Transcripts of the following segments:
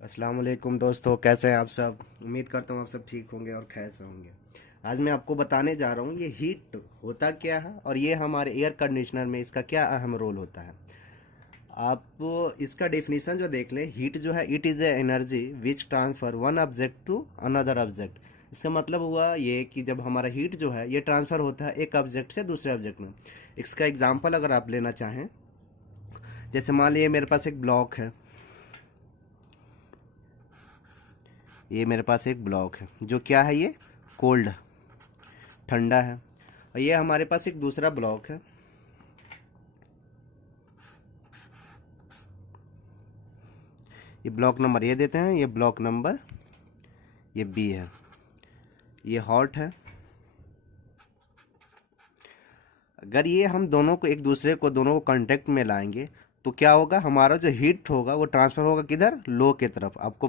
अस्सलाम वालेकुम दोस्तों, कैसे हैं आप सब। उम्मीद करता हूँ आप सब ठीक होंगे और खैर से होंगे। आज मैं आपको बताने जा रहा हूँ ये हीट होता क्या है और ये हमारे एयर कंडीशनर में इसका क्या अहम रोल होता है। आप इसका डेफिनेशन जो देख लें, हीट जो है it is a energy which transfer one object to another object. इसका मतलब हुआ ये कि जब हमारा हीट जो है ये ट्रांसफ़र होता है एक ऑब्जेक्ट से दूसरे ऑब्जेक्ट में। इसका एग्जाम्पल अगर आप लेना चाहें, जैसे मान लीजिए मेरे पास एक ब्लॉक है, ये मेरे पास एक ब्लॉक है जो क्या है, ये कोल्ड ठंडा है। और ये हमारे पास एक दूसरा ब्लॉक है, ये ब्लॉक नंबर ये देते हैं, ये ब्लॉक नंबर ये बी है, ये हॉट है। अगर ये हम दोनों को एक दूसरे को दोनों को कांटेक्ट में लाएंगे तो क्या होगा, हमारा जो हीट होगा वो ट्रांसफ़र होगा किधर, लो की तरफ। आपको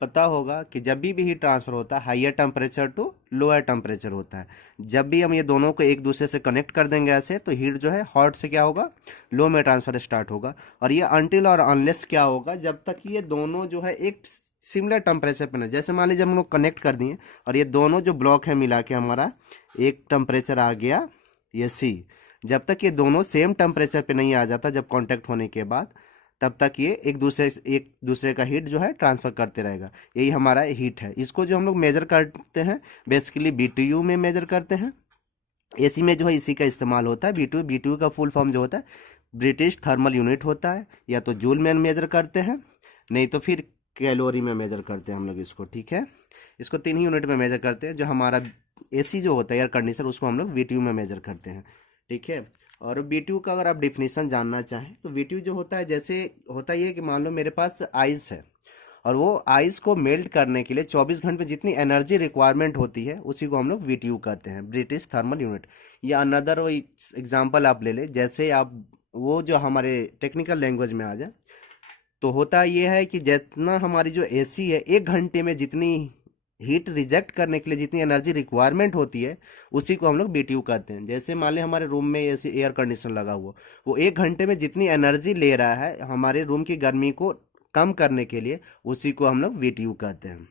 पता होगा कि जब भी हीट ट्रांसफ़र होता है higher temperature to lower temperature होता है। जब भी हम ये दोनों को एक दूसरे से कनेक्ट कर देंगे ऐसे, तो हीट जो है हॉट से क्या होगा, लो में ट्रांसफ़र स्टार्ट होगा। और ये अनटिल और अनलेस क्या होगा, जब तक ये दोनों जो है एक सिमिलर टेम्परेचर पे ना, जैसे मान लीजिए हम लोग कनेक्ट कर दिए और ये दोनों जो ब्लॉक है मिला के हमारा एक टेम्परेचर आ गया ये सी। जब तक ये दोनों सेम टेम्परेचर पे नहीं आ जाता जब कांटेक्ट होने के बाद, तब तक ये एक दूसरे का हीट जो है ट्रांसफ़र करते रहेगा। यही हमारा हीट है। इसको जो हम लोग मेजर करते हैं बेसिकली बीटीयू में मेजर करते हैं। एसी में जो है इसी का इस्तेमाल होता है, बीटीयू। बीटीयू का फुल फॉर्म जो होता है ब्रिटिश थर्मल यूनिट होता है। या तो जूल में मेजर करते हैं, नहीं तो फिर कैलोरी में मेजर करते हैं हम लोग इसको, ठीक है। इसको 3 ही यूनिट में मेजर करते हैं। जो हमारा एसी जो होता है एयर कंडीशनर, उसको हम लोग बीटीयू में मेजर करते हैं, ठीक है। और बीटीयू का अगर आप डिफिनीशन जानना चाहें तो बीटीयू जो होता है, जैसे होता ही है कि मान लो मेरे पास आइस है और वो आइस को मेल्ट करने के लिए 24 घंटे में जितनी एनर्जी रिक्वायरमेंट होती है उसी को हम लोग बीटीयू कहते हैं, ब्रिटिश थर्मल यूनिट। या अनदर एग्जांपल आप ले लें, जैसे आप वो जो हमारे टेक्निकल लैंग्वेज में आ जाए तो होता ये है कि जितना हमारी जो एसी है 1 घंटे में जितनी हीट रिजेक्ट करने के लिए जितनी एनर्जी रिक्वायरमेंट होती है उसी को हम लोग बीटीयू कहते हैं। जैसे मान लें हमारे रूम में एसी एयर कंडीशनर लगा हुआ, वो 1 घंटे में जितनी एनर्जी ले रहा है हमारे रूम की गर्मी को कम करने के लिए, उसी को हम लोग बीटीयू कहते हैं।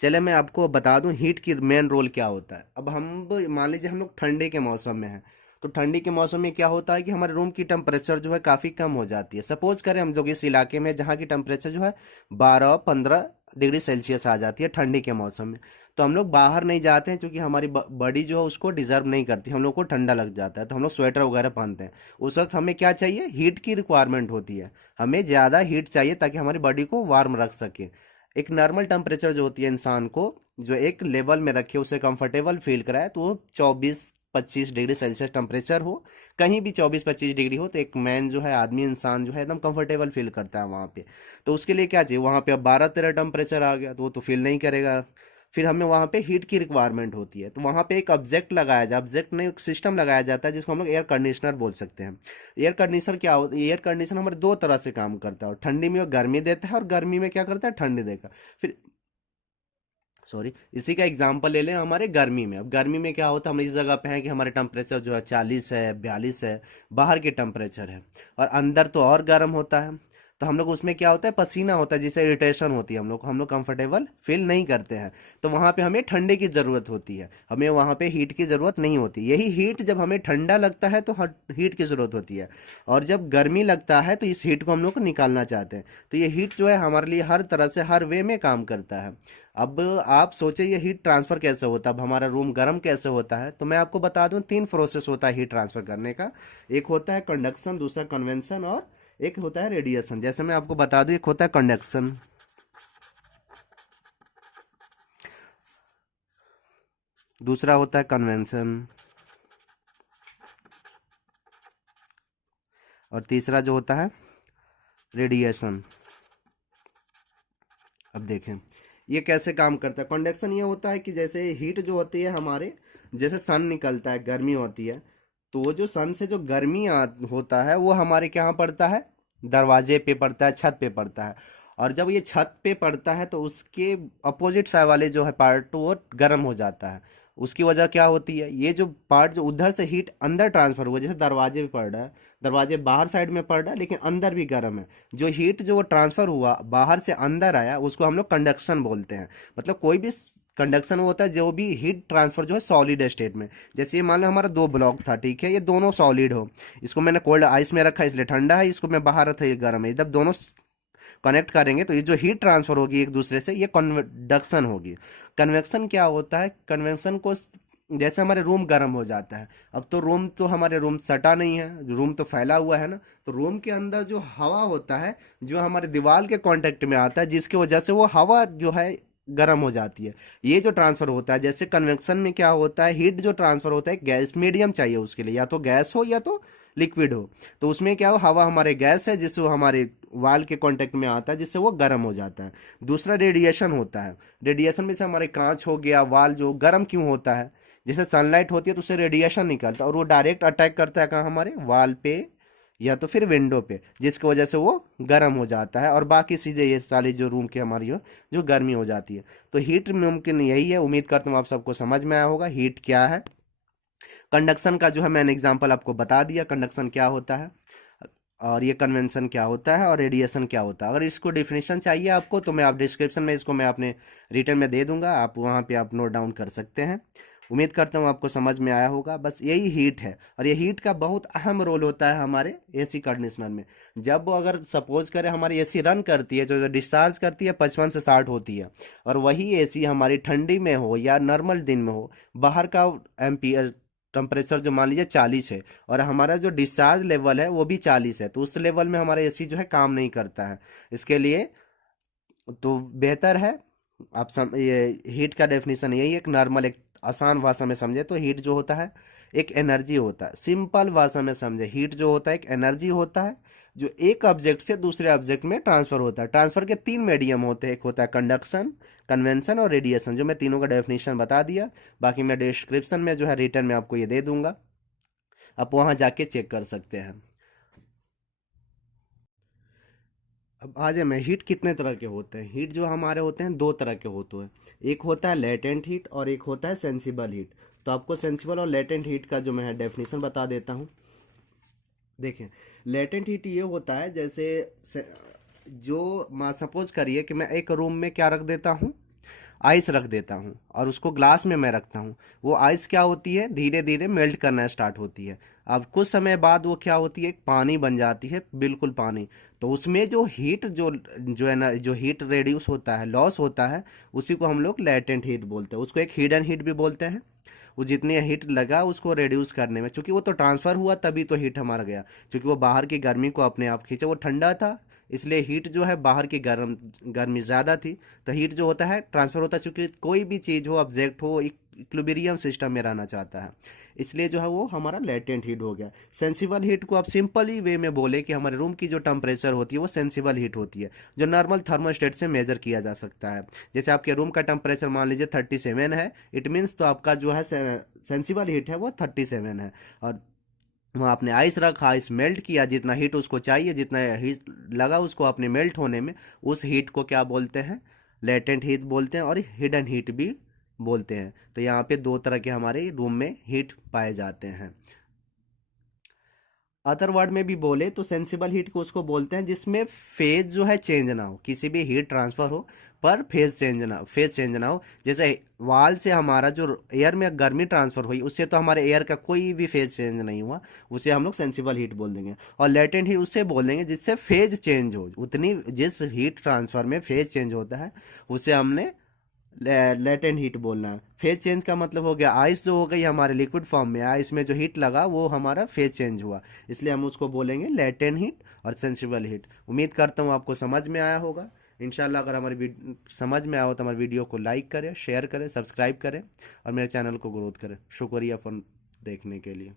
चले मैं आपको बता दूं हीट की मेन रोल क्या होता है। अब हम मान लीजिए हम लोग ठंडे के मौसम में हैं, तो ठंडी के मौसम में क्या होता है कि हमारे रूम की टेम्परेचर जो है काफ़ी कम हो जाती है। सपोज करें हम लोग इस इलाके में जहाँ की टेम्परेचर जो है 12-15 डिग्री सेल्सियस आ जाती है ठंडी के मौसम में, तो हम लोग बाहर नहीं जाते हैं क्योंकि हमारी बॉडी जो है उसको डिजर्व नहीं करती, हम लोग को ठंडा लग जाता है तो हम लोग स्वेटर वगैरह पहनते हैं। उस वक्त हमें क्या चाहिए, हीट की रिक्वायरमेंट होती है, हमें ज़्यादा हीट चाहिए ताकि हमारी बॉडी को वार्म रख सके। एक नॉर्मल टेम्परेचर जो होती है इंसान को जो एक लेवल में रखे, उसे कंफर्टेबल फील कराए, तो वो 24-25 डिग्री सेल्सियस टेम्परेचर हो, कहीं भी 24-25 डिग्री हो, तो एक मैन जो है, आदमी इंसान जो है एकदम कंफर्टेबल फील करता है वहाँ पे। तो उसके लिए क्या चाहिए, वहाँ पे अब 12-13 टेम्परेचर आ गया तो वो तो फील नहीं करेगा। फिर हमें वहाँ पे हीट की रिक्वायरमेंट होती है, तो वहाँ पे एक ऑब्जेक्ट नहीं, एक सिस्टम लगाया जाता है जिसको हम लोग एयर कंडीशनर बोल सकते हैं। एयर कंडीशनर हमारे दो तरह से काम करता है, और ठंडी में वो गर्मी देता है और गर्मी में क्या करता है, ठंडी देगा। फिर सॉरी, इसी का एग्जांपल ले लें हमारे गर्मी में। अब गर्मी में क्या होता है, हम इस जगह पे हैं कि हमारे टेम्परेचर जो है 40 है, 42 है, बाहर के टेम्परेचर है, और अंदर तो और गर्म होता है। तो हम लोग उसमें क्या होता है, पसीना होता है जिससे इरिटेशन होती है, हम लोग कंफर्टेबल फील नहीं करते हैं। तो वहाँ पे हमें ठंडे की ज़रूरत होती है, हमें वहाँ पे हीट की ज़रूरत नहीं होती। यही हीट जब हमें ठंडा लगता है तो हीट की ज़रूरत होती है, और जब गर्मी लगता है तो इस हीट को हम लोग को निकालना चाहते हैं। तो ये हीट जो है हमारे लिए हर तरह से हर वे में काम करता है। अब आप सोचे ये हीट ट्रांसफ़र कैसे होता है, अब हमारा रूम गर्म कैसे होता है, तो मैं आपको बता दूं 3 प्रोसेस होता है हीट ट्रांसफ़र करने का। एक होता है कंडक्शन, दूसरा कन्वेंशन, और एक होता है रेडिएशन। जैसे मैं आपको बता दूं, एक होता है कंडक्शन, दूसरा होता है कन्वेंशन, और तीसरा जो होता है रेडिएशन। अब देखें ये कैसे काम करता है। कंडक्शन ये होता है कि जैसे हीट जो होती है हमारे, जैसे सन निकलता है, गर्मी होती है, तो वो जो सन से जो गर्मी होता है वो हमारे क्या यहाँ पड़ता है, दरवाजे पे पड़ता है, छत पे पड़ता है। और जब ये छत पे पड़ता है तो उसके अपोजिट साइड वाले जो है पार्ट वो गर्म हो जाता है, उसकी वजह क्या होती है, ये जो पार्ट जो उधर से हीट अंदर ट्रांसफर हुआ, जैसे दरवाजे पे पड़ रहा है, दरवाजे बाहर साइड में पड़ रहा है लेकिन अंदर भी गर्म है, जो हीट जो ट्रांसफर हुआ बाहर से अंदर आया उसको हम लोग कंडक्शन बोलते हैं। मतलब कोई भी कंडक्शन होता है जो भी हीट ट्रांसफर जो है सॉलिड स्टेट में। जैसे ये मान लो हमारा दो ब्लॉक था, ठीक है, ये दोनों सॉलिड हो, इसको मैंने कोल्ड आइस में रखा इसलिए ठंडा है, इसको मैं बाहर रखा ये गर्म है, जब दोनों कनेक्ट करेंगे तो ये जो हीट ट्रांसफर होगी एक दूसरे से ये कन्वेक्शन होगी। कन्वेक्शन क्या होता है, कन्वेक्शन को जैसे हमारे रूम गर्म हो जाता है, अब तो रूम तो हमारे रूम सटा नहीं है, रूम तो फैला हुआ है ना, तो रूम के अंदर जो हवा होता है जो हमारे दीवार के कांटेक्ट में आता है जिसकी वजह से वो हवा जो है गर्म हो जाती है। ये जो ट्रांसफर होता है, जैसे कन्वेक्शन में क्या होता है, हीट जो ट्रांसफर होता है गैस मीडियम चाहिए उसके लिए, या तो गैस हो या तो लिक्विड हो, तो उसमें क्या हो, हवा हमारे गैस है जिससे वो हमारे वाल के कांटेक्ट में आता है जिससे वो गर्म हो जाता है। दूसरा रेडिएशन होता है, रेडिएशन में से हमारे कांच हो गया, वाल जो गर्म क्यों होता है, जैसे सनलाइट होती है तो उससे रेडिएशन निकलता है और वो डायरेक्ट अटैक करता है कहाँ, हमारे वाल पे या तो फिर विंडो पे, जिसकी वजह से वो गर्म हो जाता है और बाकी सीधे ये सारी जो रूम की हमारी जो गर्मी हो जाती है। तो हीट मुमकिन यही है। उम्मीद करता हूँ आप सबको समझ में आया होगा हीट क्या है। कंडक्शन का जो है मैंने एग्जांपल आपको बता दिया, कंडक्शन क्या होता है और ये कन्वेंशन क्या होता है और रेडिएशन क्या होता है। अगर इसको डिफिनेशन चाहिए आपको तो मैं आप डिस्क्रिप्शन में इसको मैं अपने रिटर्न में दे दूंगा, आप वहाँ पे आप नोट डाउन कर सकते हैं। उम्मीद करता हूँ आपको समझ में आया होगा। बस यही हीट है और ये हीट का बहुत अहम रोल होता है हमारे एसी कंडीशनर में। जब वो अगर सपोज करें हमारी एसी रन करती है, जो डिस्चार्ज करती है 55 से 60 होती है, और वही एसी हमारी ठंडी में हो या नॉर्मल दिन में हो, बाहर का एम्पियर टेम्परेचर जो मान लीजिए 40 है और हमारा जो डिस्चार्ज लेवल है वो भी 40 है, तो उस लेवल में हमारा एसी जो है काम नहीं करता है। इसके लिए तो बेहतर है ये हीट का डेफिनेशन यही है, एक नॉर्मल एक आसान भाषा में समझे तो हीट जो होता है एक एनर्जी होता है। सिंपल भाषा में समझे, हीट जो होता है एक एनर्जी होता है जो एक ऑब्जेक्ट से दूसरे ऑब्जेक्ट में ट्रांसफर होता है। ट्रांसफर के तीन मीडियम होते हैं, एक होता है कंडक्शन, कन्वेंशन और रेडिएशन, जो मैं तीनों का डेफिनेशन बता दिया। बाकी मैं डिस्क्रिप्शन में जो है रिटर्न में आपको ये दे दूंगा, आप वहां जाके चेक कर सकते हैं। अब आ जाए मैं, हीट कितने तरह के होते हैं। हीट जो हमारे होते हैं दो तरह के होते हैं, एक होता है लेटेंट हीट और एक होता है सेंसिबल हीट। तो आपको सेंसिबल और लेटेंट हीट का जो मैं डेफिनेशन बता देता हूँ। देखें, लेटेंट हीट ये होता है जैसे जो सपोज करिए कि मैं एक रूम में क्या रख देता हूँ, आइस रख देता हूँ और उसको ग्लास में मैं रखता हूँ। वो आइस क्या होती है, धीरे धीरे मेल्ट करना स्टार्ट होती है। अब कुछ समय बाद वो क्या होती है, एक पानी बन जाती है, बिल्कुल पानी। तो उसमें जो हीट जो है ना, जो हीट रेड्यूस होता है, लॉस होता है, उसी को हम लोग लेटेंट हीट बोलते हैं। उसको एक हिडन हीट भी बोलते हैं। वो जितने हीट लगा उसको रिड्यूस करने में, क्योंकि वो तो ट्रांसफर हुआ तभी तो हीट हमारा गया, क्योंकि वो बाहर की गर्मी को अपने आप खींचा, वो ठंडा था इसलिए हीट जो है बाहर की गर्मी ज़्यादा थी, तो हीट जो होता है ट्रांसफर होता है। क्योंकि कोई भी चीज़ हो, ऑब्जेक्ट हो, इक्विलिब्रियम सिस्टम में रहना चाहता है, इसलिए जो है वो हमारा लेटेंट हीट हो गया। सेंसिबल हीट को आप सिंपल ही वे में बोले कि हमारे रूम की जो टेम्परेचर होती है वो सेंसिबल हीट होती है, जो नॉर्मल थर्मोस्टेट से मेजर किया जा सकता है। जैसे आपके रूम का टेम्परेचर मान लीजिए 37 है, इट मीन्स तो आपका जो है सेंसिबल हीट है वो 37 है। और वहाँ आपने आइस रखा, आइस मेल्ट किया, जितना हीट उसको चाहिए, जितना हीट लगा उसको अपने मेल्ट होने में, उस हीट को क्या बोलते हैं, लेटेंट हीट बोलते हैं और हिडन हीट भी बोलते हैं। तो यहाँ पे दो तरह के हमारे रूम में हीट पाए जाते हैं। अदर वर्ड में भी बोले तो सेंसिबल हीट को उसको बोलते हैं जिसमें फेज जो है चेंज ना हो, किसी भी हीट ट्रांसफर हो पर फेज चेंज ना हो। जैसे वाल से हमारा जो एयर में गर्मी ट्रांसफर हुई उससे तो हमारे एयर का कोई भी फेज चेंज नहीं हुआ, उसे हम लोग सेंसिबल हीट बोल देंगे। और लेटेंट हीट उससे बोल देंगे जिससे फेज चेंज हो, उतनी जिस हीट ट्रांसफर में फेज चेंज होता है उसे हमने लेटेंट हीट बोलना है। फेज चेंज का मतलब हो गया आइस जो हो गई हमारे लिक्विड फॉर्म में, आइस में जो हीट लगा वो हमारा फेज चेंज हुआ, इसलिए हम उसको बोलेंगे लेटेंट हीट और सेंसिबल हीट। उम्मीद करता हूँ आपको समझ में आया होगा। इंशाल्लाह अगर हमारी समझ में आया हो तो हमारे वीडियो को लाइक करें, शेयर करें, सब्सक्राइब करें और मेरे चैनल को ग्रोथ करें। शुक्रिया फॉर देखने के लिए।